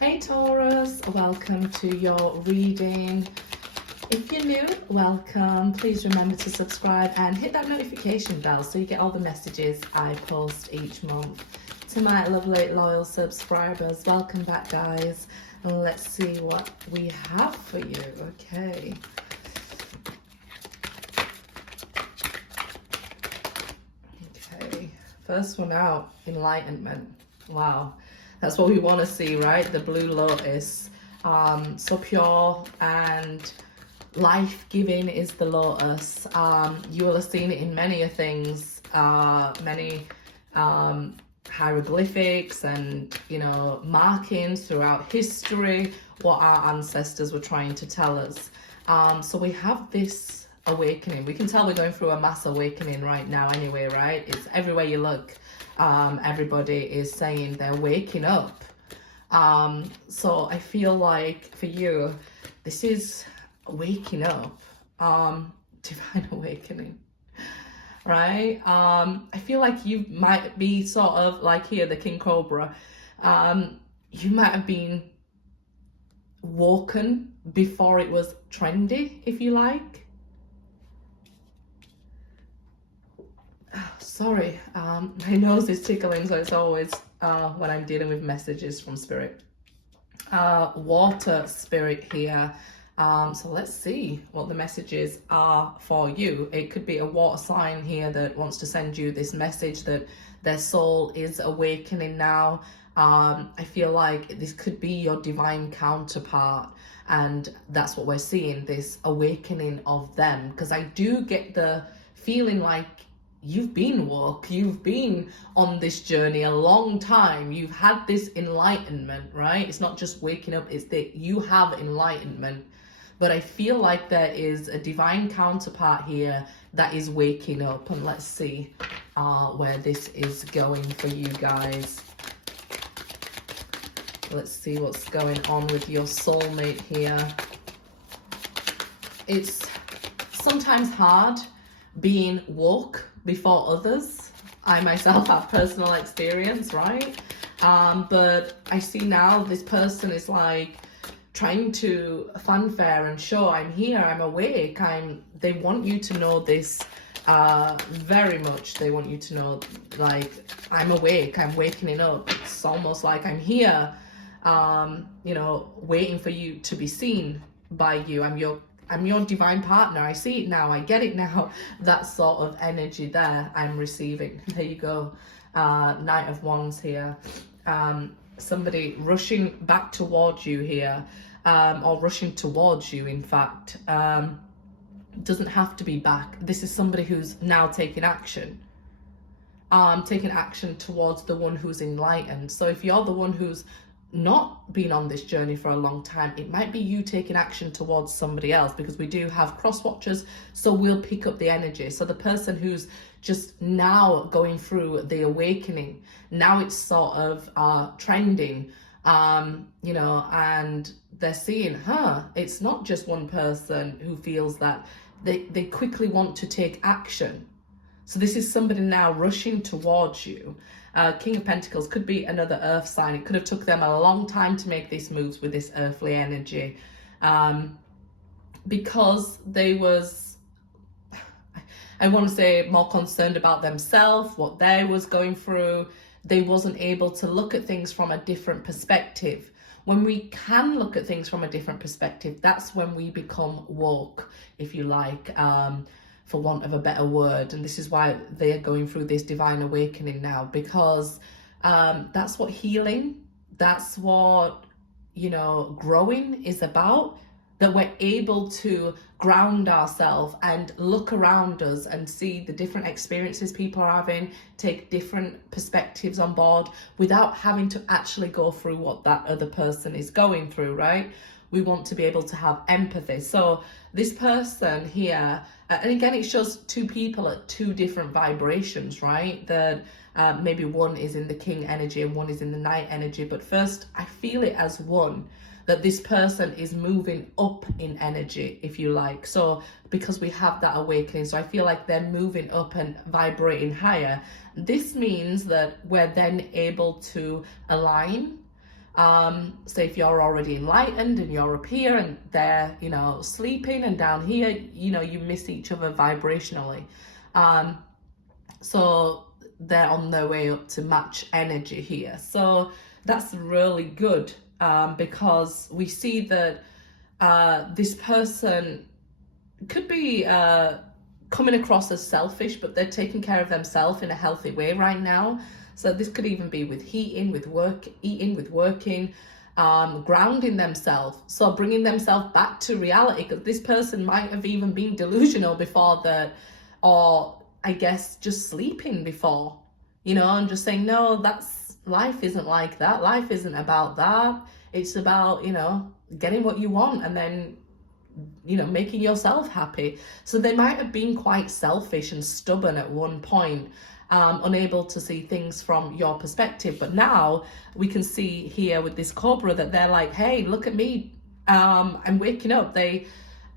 Hey Taurus, welcome to your reading. If you're new, welcome. Please remember to subscribe and hit that notification bell so you get all the messages I post each month. To my lovely loyal subscribers, welcome back guys. And let's see what we have for you. Okay. Okay, first one out, enlightenment. Wow. That's what we want to see, right? The blue lotus. So pure and life-giving is the lotus. You will have seen it in many things, many hieroglyphics and, markings throughout history, what our ancestors were trying to tell us. So we have this awakening. We can tell we're going through a mass awakening right now anyway, right? It's everywhere you look. Everybody is saying they're waking up. So I feel like for you, this is waking up, divine awakening, right? I feel like you might be sort of like here, the King Cobra. You might have been woken before it was trendy, if you like. Sorry, my nose is tickling, so it's always when I'm dealing with messages from spirit. Water spirit here. So let's see what the messages are for you. It could be a water sign here that wants to send you this message that their soul is awakening now. I feel like this could be your divine counterpart, and that's what we're seeing, this awakening of them, because I do get the feeling like you've been woke, you've been on this journey a long time, you've had this enlightenment, right? It's not just waking up, it's that you have enlightenment. But I feel like there is a divine counterpart here that is waking up, and let's see where this is going for you guys. Let's see what's going on with your soulmate here. It's sometimes hard being woke before others. I myself have personal experience, right? But I see now this person is like trying to fanfare and show, I'm here, I'm awake, they want you to know this very much. They want you to know, like, I'm awake, I'm waking up. It's almost like I'm here, waiting for you to be seen by you. I'm your divine partner. I see it now. I get it now. That sort of energy there I'm receiving. There you go. Knight of Wands here. Somebody rushing back towards you here, or rushing towards you, in fact. Doesn't have to be back. This is somebody who's now taking action. Taking action towards the one who's enlightened. So if you're the one who's not been on this journey for a long time, it might be you taking action towards somebody else, because we do have cross watchers, so we'll pick up the energy. So the person who's just now going through the awakening, now it's sort of trending, and they're seeing, it's not just one person who feels that. They quickly want to take action. So this is somebody now rushing towards you. King of Pentacles could be another earth sign. It could have took them a long time to make these moves with this earthly energy, because they was, I want to say, more concerned about themselves, what they was going through. They wasn't able to look at things from a different perspective. When we can look at things from a different perspective, that's when we become woke, if you like, for want of a better word. And this is why they are going through this divine awakening now, because that's what healing, that's what, growing is about. That we're able to ground ourselves and look around us and see the different experiences people are having, take different perspectives on board without having to actually go through what that other person is going through, right? We want to be able to have empathy. So this person here, and again, it shows two people at two different vibrations, right? That maybe one is in the king energy and one is in the knight energy. But first, I feel it as one, that this person is moving up in energy, if you like. So because we have that awakening, so I feel like they're moving up and vibrating higher. This means that we're then able to align So if you're already enlightened and you're up here and they're, you know, sleeping, and down here, you know, you miss each other vibrationally. So they're on their way up to match energy here. So that's really good, because we see that this person could be coming across as selfish, but they're taking care of themselves in a healthy way right now. So this could even be with eating, with working, grounding themselves. So bringing themselves back to reality, because this person might have even been delusional before that, or I guess just sleeping before, you know, and just saying, no, life isn't like that. Life isn't about that. It's about, you know, getting what you want and then, you know, making yourself happy. So they might have been quite selfish and stubborn at one point, unable to see things from your perspective. But now we can see here with this Cobra that they're like, hey, look at me, I'm waking up. They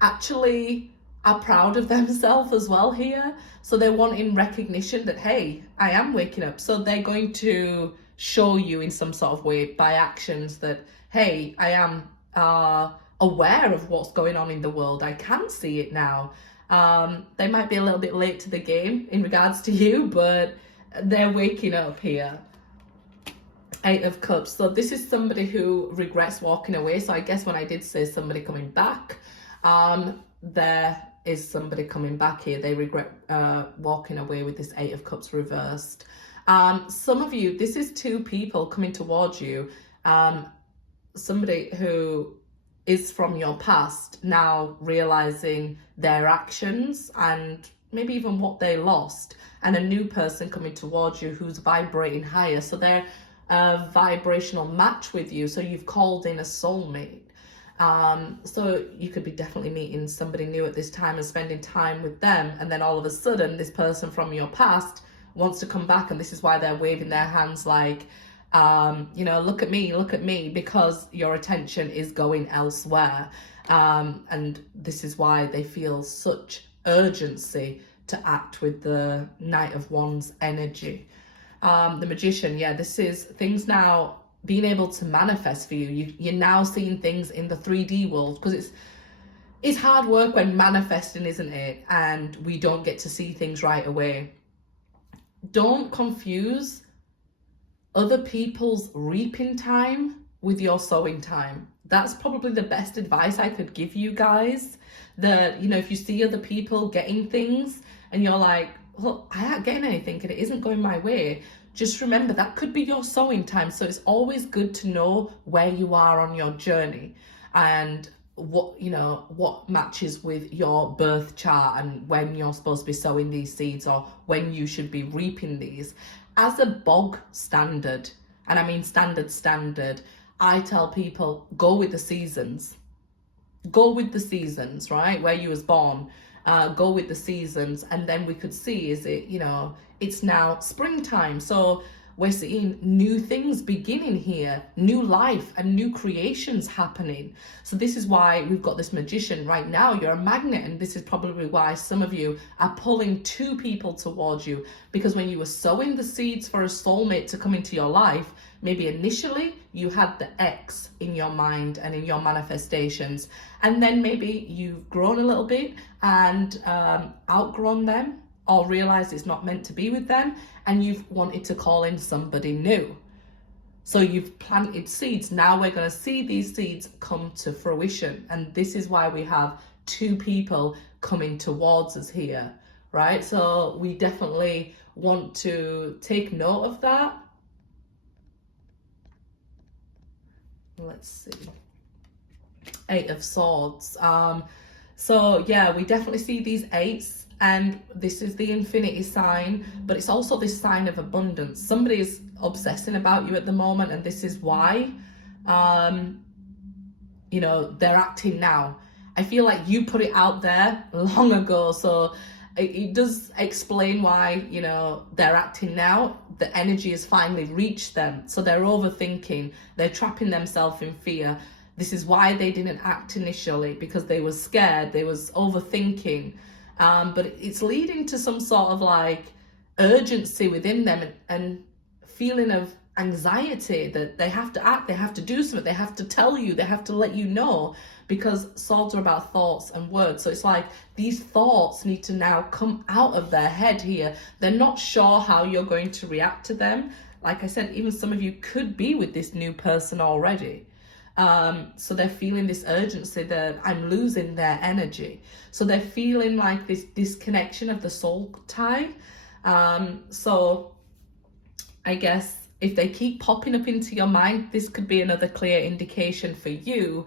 actually are proud of themselves as well here. So they're wanting recognition that, hey, I am waking up. So they're going to show you in some sort of way by actions that, hey, I am aware of what's going on in the world. I can see it now. They might be a little bit late to the game in regards to you, but they're waking up here. 8 of Cups. So this is somebody who regrets walking away. So I guess when I did say somebody coming back, there is somebody coming back here. They regret walking away with this 8 of Cups reversed. Some of you, this is 2 people coming towards you. Somebody who is from your past now realizing their actions and maybe even what they lost, and a new person coming towards you who's vibrating higher. So they're a vibrational match with you. So you've called in a soulmate. So you could be definitely meeting somebody new at this time and spending time with them, and then all of a sudden this person from your past wants to come back, and this is why they're waving their hands like, you know, look at me, because your attention is going elsewhere, and this is why they feel such urgency to act with the Knight of Wands energy. The Magician, yeah, this is things now being able to manifest for you. You're now seeing things in the 3D world, because it's hard work when manifesting, isn't it? And we don't get to see things right away. Don't confuse other people's reaping time with your sowing time. That's probably the best advice I could give you guys. That, you know, if you see other people getting things and you're like, well, I ain't getting anything and it isn't going my way, just remember that could be your sowing time. So it's always good to know where you are on your journey and what, you know, what matches with your birth chart and when you're supposed to be sowing these seeds or when you should be reaping these. As a bog standard, and I mean standard, I tell people, go with the seasons. Go with the seasons, right? Where you was born. Go with the seasons, and then we could see, is it, you know, it's now springtime, so we're seeing new things beginning here, new life and new creations happening. So this is why we've got this Magician right now. You're a magnet, and this is probably why some of you are pulling 2 people towards you, because when you were sowing the seeds for a soulmate to come into your life, maybe initially you had the X in your mind and in your manifestations, and then maybe you've grown a little bit and outgrown them, or realized it's not meant to be with them, and you've wanted to call in somebody new. So you've planted seeds. Now we're going to see these seeds come to fruition, and this is why we have 2 people coming towards us here, right? So we definitely want to take note of that. Let's see. 8 of Swords. So yeah, we definitely see these 8s. And this is the infinity sign, but it's also this sign of abundance. Somebody is obsessing about you at the moment, and this is why, you know, they're acting now. I feel like you put it out there long ago, so it does explain why, you know, they're acting now. The energy has finally reached them, so they're overthinking, they're trapping themselves in fear. This is why they didn't act initially, because they were scared, they was overthinking. But it's leading to some sort of like urgency within them and feeling of anxiety that they have to act, they have to do something, they have to tell you, they have to let you know, because swords are about thoughts and words. So it's like these thoughts need to now come out of their head here. They're not sure how you're going to react to them. Like I said, even some of you could be with this new person already. So they're feeling this urgency that I'm losing their energy. So they're feeling like this disconnection of the soul tie. So I guess if they keep popping up into your mind, this could be another clear indication for you,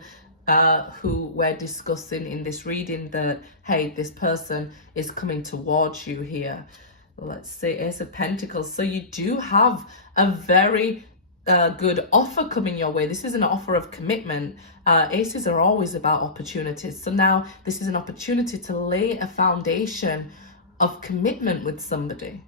who we're discussing in this reading, that, hey, this person is coming towards you here. Let's see, Ace of Pentacles. So you do have a very good offer coming your way. This is an offer of commitment. Aces are always about opportunities. So now this is an opportunity to lay a foundation of commitment with somebody.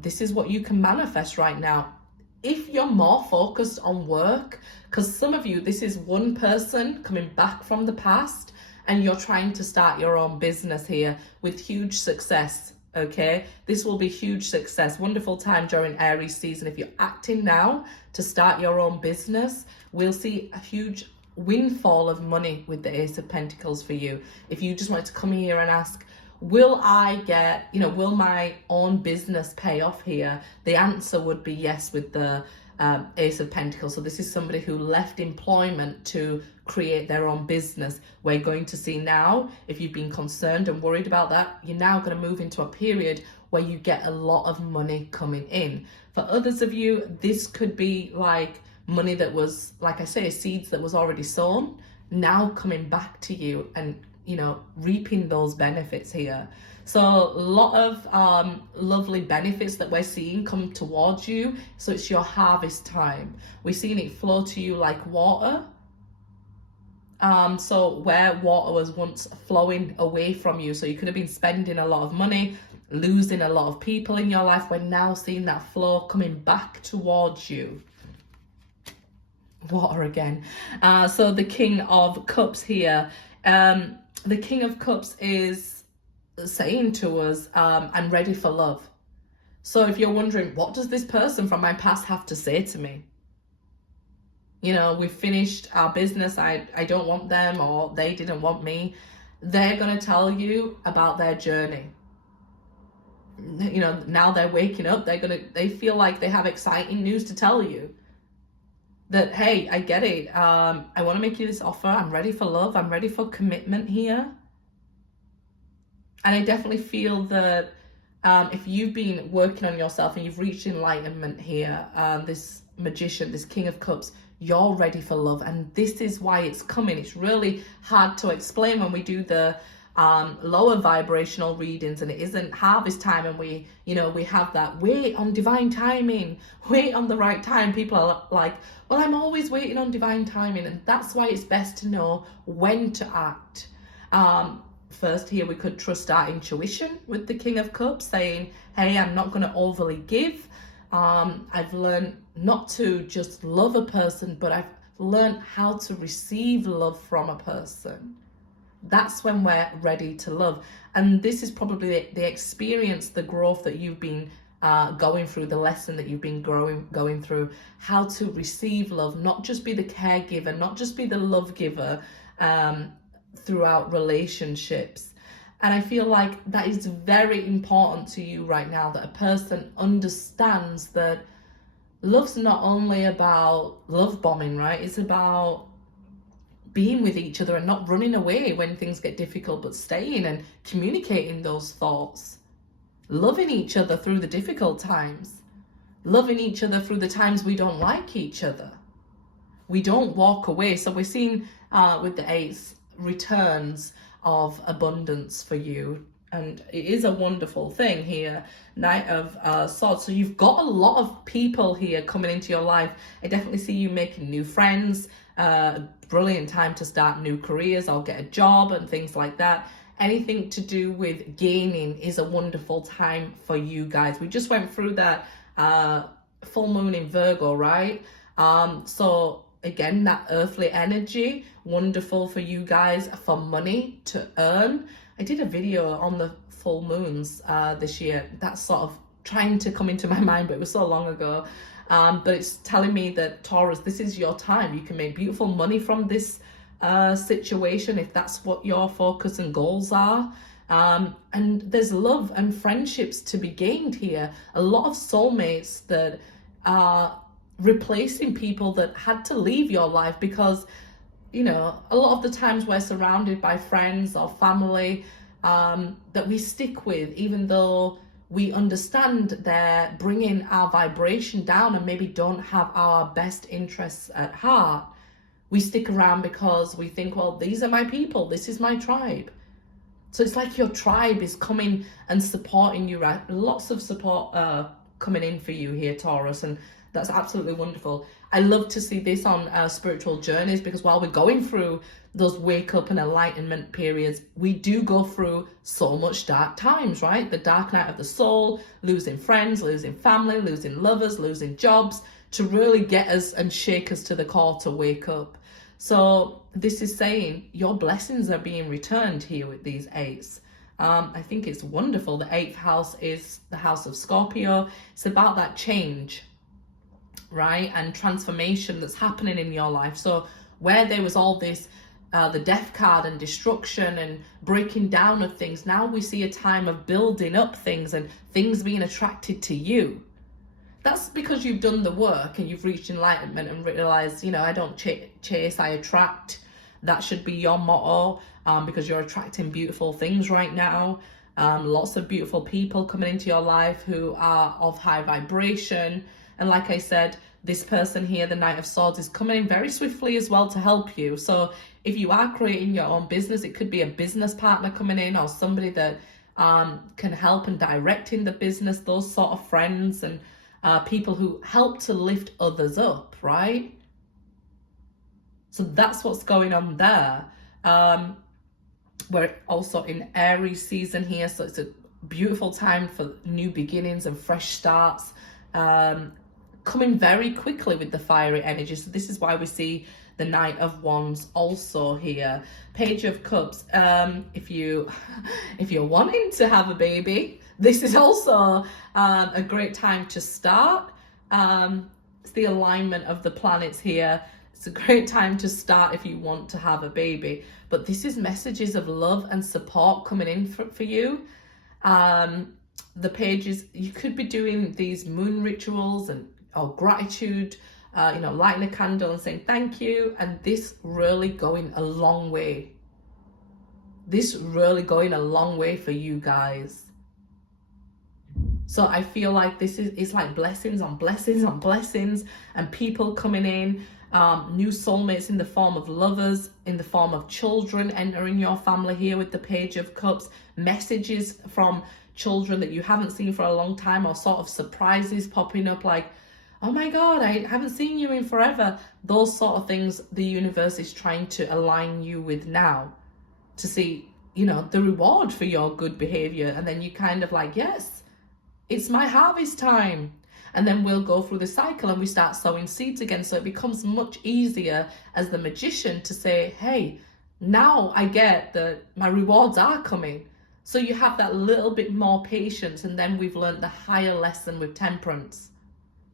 This is what you can manifest right now. If you're more focused on work, because some of you, this is one person coming back from the past and you're trying to start your own business here with huge success. Okay, this will be huge success. Wonderful time during Aries season. If you're acting now to start your own business, we'll see a huge windfall of money with the Ace of Pentacles for you. If you just wanted to come here and ask, will I get, will my own business pay off here? The answer would be yes with the Ace of Pentacles. So this is somebody who left employment to create their own business. We're going to see now, if you've been concerned and worried about that, you're now going to move into a period where you get a lot of money coming in. For others of you, this could be like money that was, like I say, seeds that was already sown, now coming back to you and reaping those benefits here. So a lot of lovely benefits that we're seeing come towards you. So it's your harvest time. We're seeing it flow to you like water. So where water was once flowing away from you, so you could have been spending a lot of money, losing a lot of people in your life, we're now seeing that flow coming back towards you. Water again. So the King of Cups here. The King of Cups is saying to us, I'm ready for love. So if you're wondering, what does this person from my past have to say to me? We've finished our business, I don't want them, or they didn't want me. They're going to tell you about their journey. Now they're waking up, they feel like they have exciting news to tell you. That, hey, I get it. I want to make you this offer. I'm ready for love. I'm ready for commitment here. And I definitely feel that if you've been working on yourself and you've reached enlightenment here, this Magician, this King of Cups, you're ready for love. And this is why it's coming. It's really hard to explain when we do the lower vibrational readings and it isn't harvest time, and we have that wait on divine timing, wait on the right time. People are like, well, I'm always waiting on divine timing, and that's why it's best to know when to act. First here we could trust our intuition with the King of Cups, saying, hey, I'm not going to overly give. I've learned not to just love a person, but I've learned how to receive love from a person. That's when we're ready to love. And this is probably the experience, the growth that you've been going through, the lesson that you've been going through, how to receive love, not just be the caregiver, not just be the love giver throughout relationships. And I feel like that is very important to you right now, that a person understands that love's not only about love bombing, right? It's about being with each other and not running away when things get difficult, but staying and communicating those thoughts, loving each other through the difficult times, loving each other through the times we don't like each other. We don't walk away. So we're seeing with the Ace, returns of abundance for you, and it is a wonderful thing here. Knight of Swords. So you've got a lot of people here coming into your life. I definitely see you making new friends. Brilliant time to start new careers or get a job and things like that. Anything to do with gaining is a wonderful time for you guys. We just went through that full moon in Virgo, right? So again, that earthly energy, wonderful for you guys, for money to earn. I did a video on the full moons this year. That's sort of trying to come into my mind, but it was so long ago. But it's telling me that, Taurus, this is your time. You can make beautiful money from this situation if that's what your focus and goals are. And there's love and friendships to be gained here. A lot of soulmates that are replacing people that had to leave your life because, you know, a lot of the times we're surrounded by friends or family that we stick with, even though we understand they're bringing our vibration down and maybe don't have our best interests at heart. We stick around because we think, well, these are my people, this is my tribe. So it's like your tribe is coming and supporting you, right? Lots of support coming in for you here, Taurus, and that's absolutely wonderful. I love to see this on spiritual journeys, because while we're going through those wake up and enlightenment periods, we do go through so much dark times, right? The dark night of the soul, losing friends, losing family, losing lovers, losing jobs, to really get us and shake us to the core to wake up. So this is saying your blessings are being returned here with these eights. I think it's wonderful. The 8th house is the house of Scorpio. It's about that change, right? And transformation that's happening in your life. So where there was all this, the death card and destruction and breaking down of things, now we see a time of building up things and things being attracted to you. That's because you've done the work and you've reached enlightenment and realized, you know, I don't chase, I attract. That should be your motto, because you're attracting beautiful things right now. Lots of beautiful people coming into your life who are of high vibration. And like I said, this person here, the Knight of Swords, is coming in very swiftly as well to help you. So if you are creating your own business, it could be a business partner coming in or somebody that can help and direct in the business, those sort of friends and people who help to lift others up, right? So that's what's going on there. We're also in Aries season here, so it's a beautiful time for new beginnings and fresh starts, coming very quickly with the fiery energy. So this is why we see the Knight of Wands also here. Page of Cups. If you're wanting to have a baby, this is also a great time to start. It's the alignment of the planets here. It's a great time to start if you want to have a baby. But this is messages of love and support coming in for you. The pages, you could be doing these moon rituals or gratitude, lighting a candle and saying thank you. And this really going a long way. This really going a long way for you guys. So I feel like it's like blessings on blessings on blessings, and people coming in, new soulmates in the form of lovers, in the form of children entering your family here with the Page of Cups, messages from children that you haven't seen for a long time, or sort of surprises popping up like, oh my God, I haven't seen you in forever. Those sort of things the universe is trying to align you with now to see, the reward for your good behavior. And then you kind of like, yes, it's my harvest time. And then we'll go through the cycle and we start sowing seeds again. So it becomes much easier as the magician to say, hey, now I get that my rewards are coming. So you have that little bit more patience. And then we've learned the higher lesson with temperance.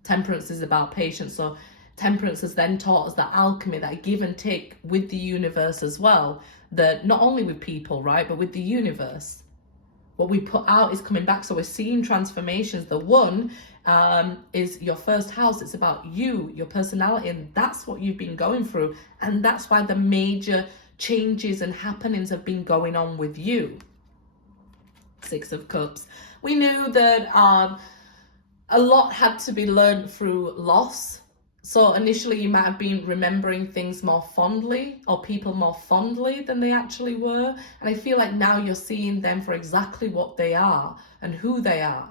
Temperance is about patience. So temperance has then taught us that alchemy, that give and take with the universe as well. That not only with people, right, but with the universe. What we put out is coming back. So we're seeing transformations. The one is your first house. It's about you, your personality, and that's what you've been going through. And that's why the major changes and happenings have been going on with you. 6 of Cups. We knew that a lot had to be learned through loss. So initially you might have been remembering things more fondly, or people more fondly than they actually were. And I feel like now you're seeing them for exactly what they are and who they are.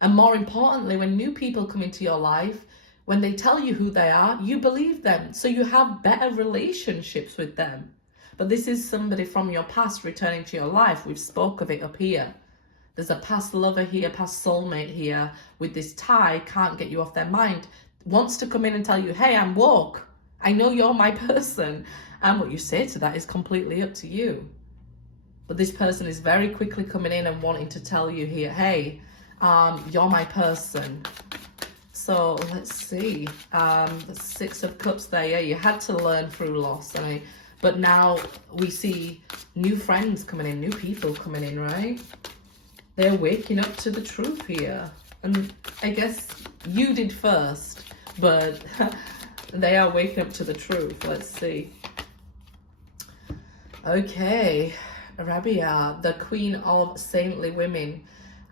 And more importantly, when new people come into your life, when they tell you who they are, you believe them. So you have better relationships with them. But this is somebody from your past returning to your life. We've spoke of it up here. There's a past lover here, past soulmate here with this tie, can't get you off their mind. Wants to come in and tell you, hey, I'm woke. I know you're my person. And what you say to that is completely up to you. But this person is very quickly coming in and wanting to tell you here, hey, you're my person. So let's see. The Six of Cups there. Yeah, you had to learn through loss. But now we see new friends coming in, new people coming in, right? They're waking up to the truth here. And I guess you did first, but they are waking up to the truth. Let's see. Okay, Rabia, the Queen of Saintly Women.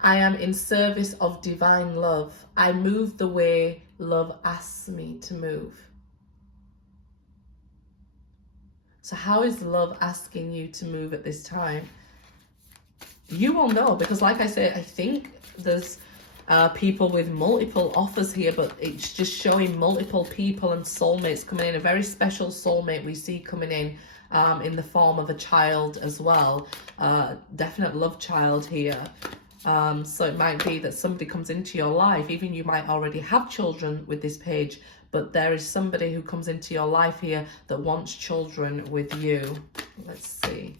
I am in service of divine love. I move the way love asks me to move. So how is love asking you to move at this time? You will know, because like I said, I think there's people with multiple offers here, but it's just showing multiple people and soulmates coming in. A very special soulmate we see coming in the form of a child as well. Definite love child here. So it might be that somebody comes into your life, even you might already have children with this page, but there is somebody who comes into your life here that wants children with you. Let's see.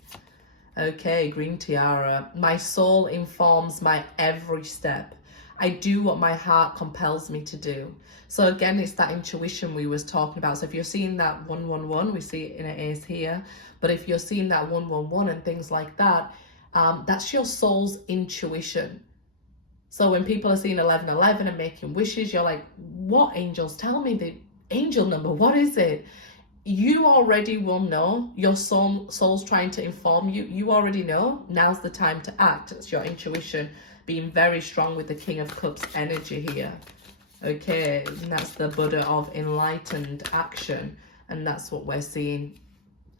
Okay, Green Tiara. My soul informs my every step. I do what my heart compels me to do. So again, it's that intuition we was talking about. So if you're seeing that 111, we see it in an ace here. But if you're seeing that 111 and things like that, that's your soul's intuition. So when people are seeing 1111 and making wishes, you're like, what angels? Tell me the angel number. What is it? You already will know. Your soul's trying to inform you. You already know. Now's the time to act. It's your intuition being very strong with the King of Cups energy here. Okay, and that's the Buddha of enlightened action. And that's what we're seeing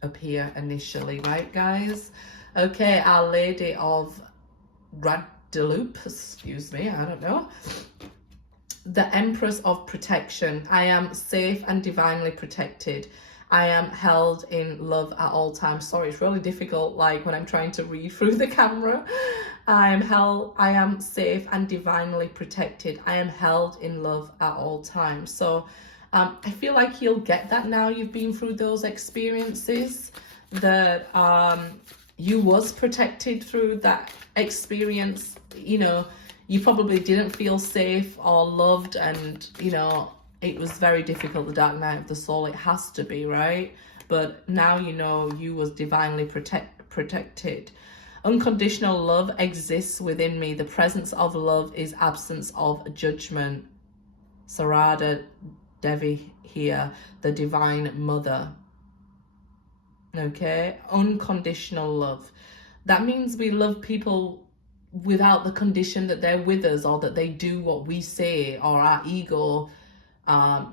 up here initially, right, guys? Okay, Our Lady of Guadalupe, excuse me, I don't know. The Empress of Protection. I am safe and divinely protected. I am held in love at all times. Sorry, it's really difficult, like when I'm trying to read through the camera. I am safe and divinely protected. I am held in love at all times. So I feel like you'll get that now you've been through those experiences, that you was protected through that experience. You know, you probably didn't feel safe or loved, and you know, it was very difficult, the dark night of the soul. It has to be, right? But now you know you was divinely protected. Unconditional love exists within me. The presence of love is absence of judgment. Sarada Devi here, the Divine Mother. Okay, unconditional love. That means we love people without the condition that they're with us or that they do what we say, or our ego.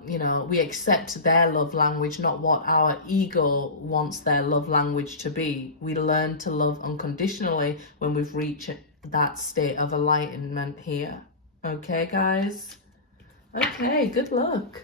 You know, we accept their love language, not what our ego wants their love language to be. We learn to love unconditionally when we've reached that state of enlightenment here. Okay, guys? Okay, good luck.